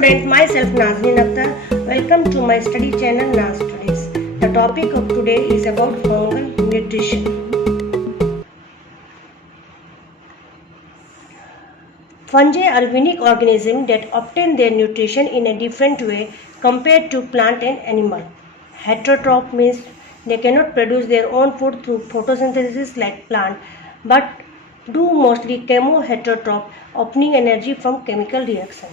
student, myself Nazz. Welcome to my study channel Nazz Studies. The topic of today is about fungal nutrition. Fungi are unique organisms that obtain their nutrition in a different way compared to plant and animal. Heterotroph means they cannot produce their own food through photosynthesis like plant, but do mostly chemo-heterotroph, obtaining energy from chemical reaction.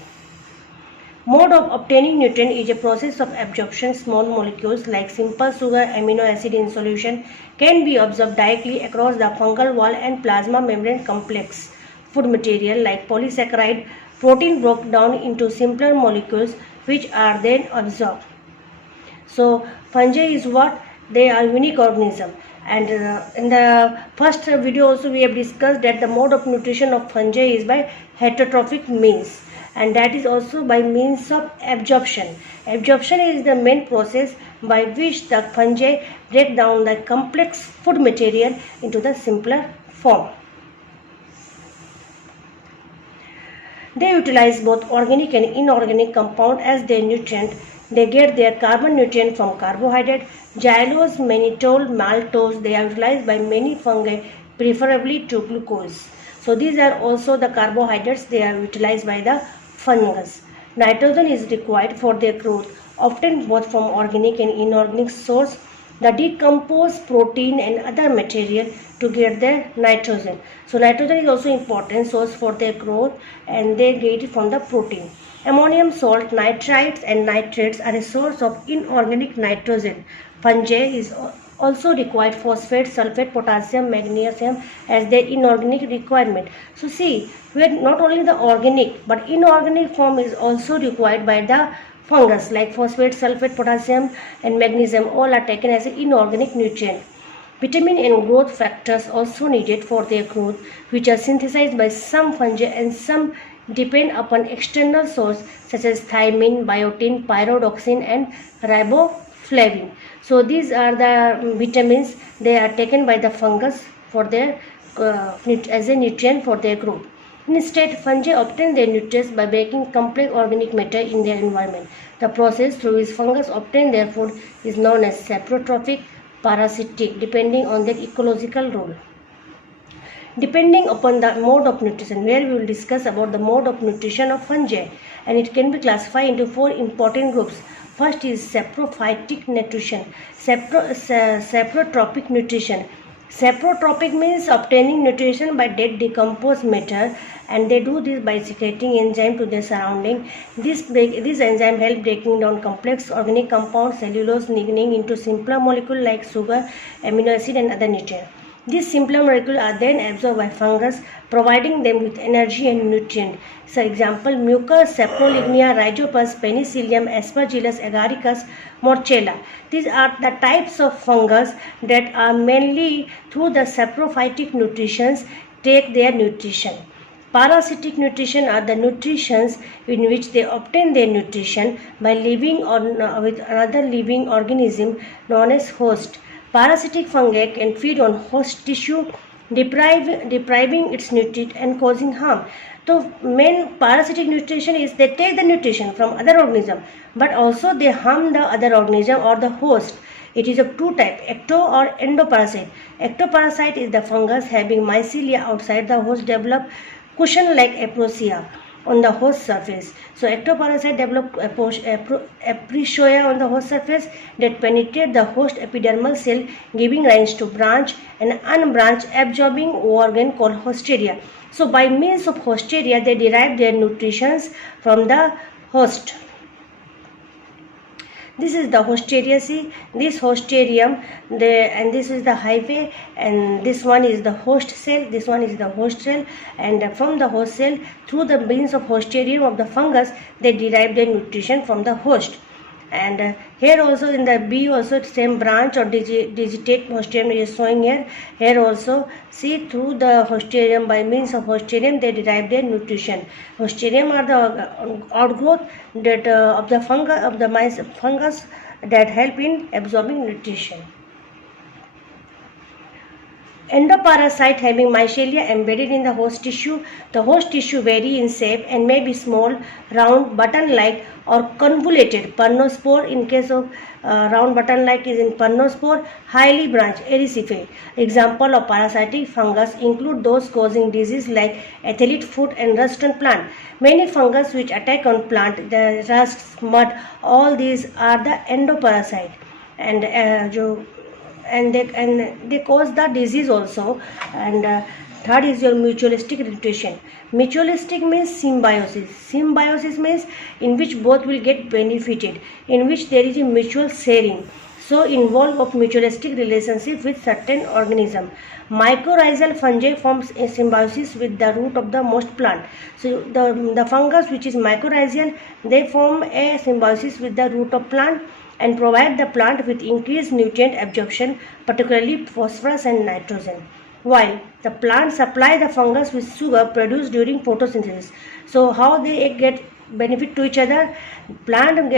Mode of obtaining nutrient is a process of absorption. Small molecules like simple sugar, amino acid in solution can be absorbed directly across the fungal wall and plasma membrane complex. Food material like polysaccharide, protein broke down into simpler molecules which are then absorbed. So fungi is what? They are unique organism. And in the first video also we have discussed that the mode of nutrition of fungi is by heterotrophic means, and that is also by means of absorption. Absorption is the main process by which the fungi break down the complex food material into the simpler form. They utilize both organic and inorganic compound as their nutrient. They get their carbon nutrient from carbohydrate, xylose, mannitol, maltose. They are utilized by many fungi, preferably to glucose. So these are also the carbohydrates. They are utilized by the fungus. Nitrogen is required for their growth, often both from organic and inorganic source. They decompose protein and other material to get their nitrogen. So nitrogen is also important source for their growth, and they get it from the protein. Ammonium salt, nitrites and nitrates are a source of inorganic nitrogen. Fungi is also required phosphate, sulfate, potassium, magnesium as their inorganic requirement. So see, where not only the organic but inorganic form is also required by the fungus, like phosphate, sulfate, potassium and magnesium all are taken as an inorganic nutrient. Vitamin and growth factors also needed for their growth, which are synthesized by some fungi and some depend upon external source such as thiamine, biotin, pyridoxine and riboflavin. So these are the vitamins. They are taken by the fungus for their as a nutrient for their growth. Instead, fungi obtain their nutrients by breaking complex organic matter in their environment. The process through which fungus obtain their food is known as saprotrophic, parasitic, depending on their ecological role. Depending upon the mode of nutrition, where we will discuss about the mode of nutrition of fungi, and it can be classified into four important groups. First is saprophytic nutrition, saprotrophic nutrition. Saprotrophic means obtaining nutrition by dead decomposed matter, and they do this by secreting enzyme to their surrounding. This enzyme help breaking down complex organic compounds, cellulose, lignin into simpler molecule like sugar, amino acid and other nutrients. These simpler molecules are then absorbed by fungus, providing them with energy and nutrient. So example, mucus, saprolignia, rhizopus, penicillium, aspergillus, agaricus, morchella. These are the types of fungus that are mainly through the saprophytic nutritions take their nutrition. Parasitic nutrition are the nutritions in which they obtain their nutrition by living on with another living organism known as host. Parasitic fungi can feed on host tissue, depriving its nutrient and causing harm. So main parasitic nutrition is they take the nutrition from other organism, but also they harm the other organism or the host. It is of two types, ecto or endoparasite. Ectoparasite is the fungus having mycelia outside the host develop cushion like aprosia on the host surface. So ectoparasite develop aprosia on the host surface that penetrate the host epidermal cell, giving rise to branch and unbranched absorbing organ called hosteria. So by means of hosteria, they derive their nutrition from the host. This is the hosteria. See, this hosterium, and this is the hyphae, and this one is the host cell, this one is the host cell, and from the host cell, through the means of hosterium of the fungus, they derive their nutrition from the host. And here also in the bee also same branch or digitate hosterium is showing here. Here also see through the hosterium, by means of hosterium they derive their nutrition. Hosterium are the outgrowth that of the fungus that help in absorbing nutrition. Endoparasite having mycelia embedded in the host tissue. The host tissue vary in shape and may be small, round, button-like or convoluted. Pernospore, in case of round button-like, is in pernospore. Highly branched, ericephae. Example of parasitic fungus include those causing disease like athlete foot and rust on plant. Many fungus which attack on plant, the rust, mud, all these are the endoparasite. And they cause the disease also. And third is your mutualistic nutrition. Mutualistic means symbiosis. Symbiosis means in which both will get benefited, in which there is a mutual sharing, so involve of mutualistic relationship with certain organism. Mycorrhizal fungi forms a symbiosis with the root of the most plant. So the fungus which is mycorrhizal, they form a symbiosis with the root of plant and provide the plant with increased nutrient absorption, particularly phosphorus and nitrogen, while the plant supply the fungus with sugar produced during photosynthesis. So how they get benefit to each other? Plant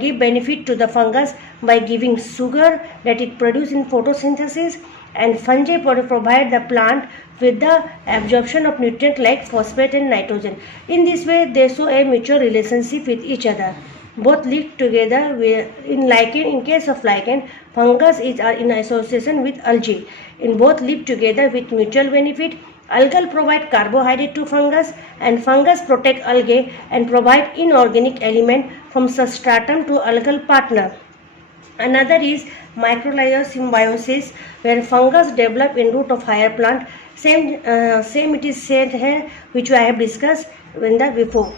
give benefit to the fungus by giving sugar that it produces in photosynthesis, and fungi provide the plant with the absorption of nutrients like phosphate and nitrogen. In this way they show a mutual relationship with each other. Both live together. In lichen, in case of lichen, fungus is in association with algae. In both live together with mutual benefit. Algal provide carbohydrate to fungus, and fungus protect algae and provide inorganic element from substratum to algal partner. Another is mycorrhizal symbiosis, where fungus develop in root of higher plant. Same it is said here, which I have discussed in the before.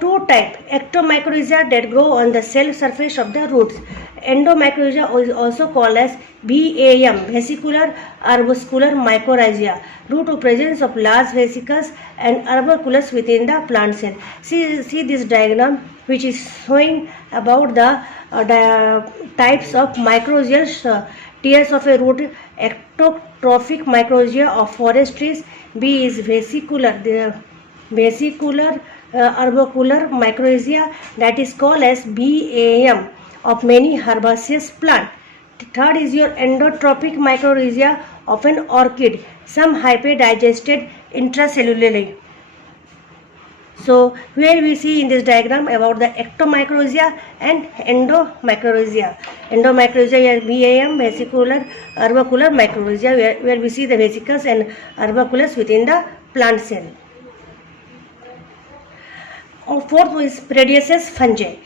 Two types, ectomycorrhiza that grow on the cell surface of the roots. Endomycorrhiza is also called as VAM, vesicular arbuscular mycorrhiza, due to presence of large vesicles and arboculus within the plant cell. See this diagram which is showing about the types of mycorrhizal tears of a root. Ectotrophic mycorrhiza of forest trees. B is vesicular arbocular mycorrhiza, that is called as BAM, of many herbaceous plant. Third is your endotropic mycorrhiza of an orchid, some hyphae digested intracellularly. So here we see in this diagram about the ectomycorrhiza and endomycorrhiza. Endomycorrhiza is BAM, vesicular arbocular mycorrhiza, where we see the vesicles and arboculus within the plant cell. Fourth is predaceous fungi.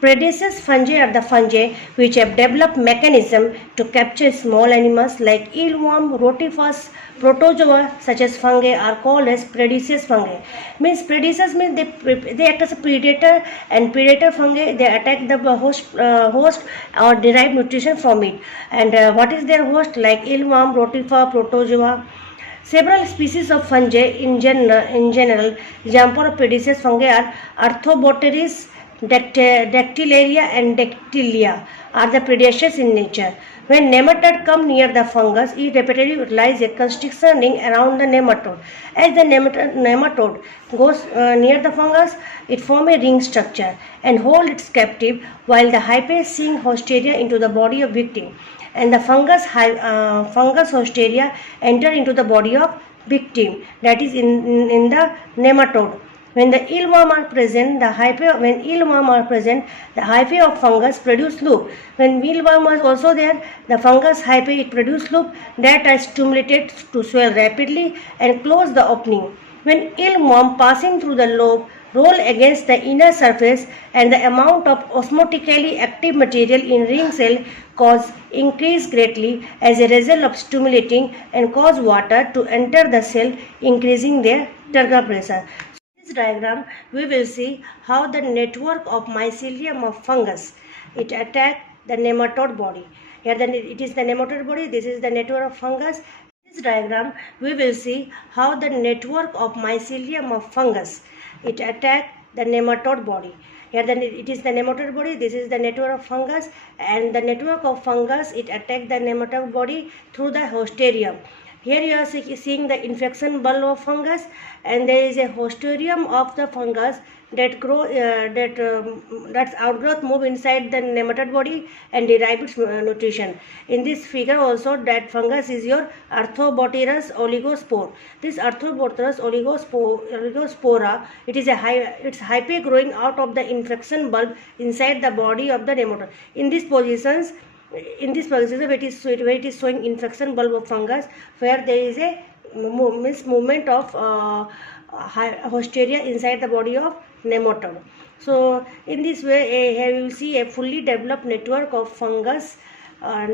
Predaceous fungi are the fungi which have developed mechanism to capture small animals like eelworm, rotifers, protozoa such as fungi are called as predaceous fungi. Means predaceous means they act as a predator, and predator fungi they attack the host or derive nutrition from it. And what is their host? Like eelworm, rotifer, protozoa. Several species of fungi in general, example of predaceous fungi are Arthroboteris, Dactylaria and Dactylia are the predaceous in nature. When nematode come near the fungus, it repeatedly utilizes a constriction ring around the nematode. As the nematode goes near the fungus, it forms a ring structure and holds it captive, while the hyphae sink Hosteria into the body of victim, and the fungus Hosteria enter into the body of victim, that is in the nematode. When the eelworm are present, the hyphae of fungus produce loop. When eelworm is also there, the fungus hyphae it produce loop that are stimulated to swell rapidly and close the opening. When eelworm passing through the lobe roll against the inner surface, and the amount of osmotically active material in ring cell cause increase greatly as a result of stimulating and cause water to enter the cell, increasing their turgor pressure. In this diagram we will see how the network of mycelium of fungus it attack the nematode body. Here it is the nematode body, this is the network of fungus. In this diagram we will see how the network of mycelium of fungus it attack the nematode body. Here it is the nematode body, this is the network of fungus, and the network of fungus it attack the nematode body through the hosterium. Here you are seeing the infection bulb of fungus, and there is a hosterium of the fungus that's outgrowth move inside the nematode body and derive its nutrition. In this figure also, that fungus is your Arthroboterus oligospore. This Arthroboterus oligospora, it's hyphae growing out of the infection bulb inside the body of the nematode. In this position, where it is showing infection bulb of fungus, where there is a movement of Hosteria inside the body of nematode. So in this way, here you will see a fully developed network of fungus around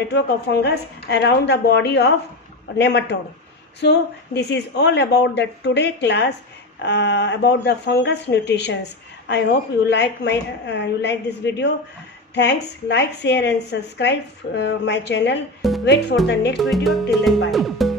the body of nematode. So this is all about the today class about the fungus nutritions. I hope you like this video. Thanks. Like, share and subscribe my channel. Wait for the next video. Till then, bye.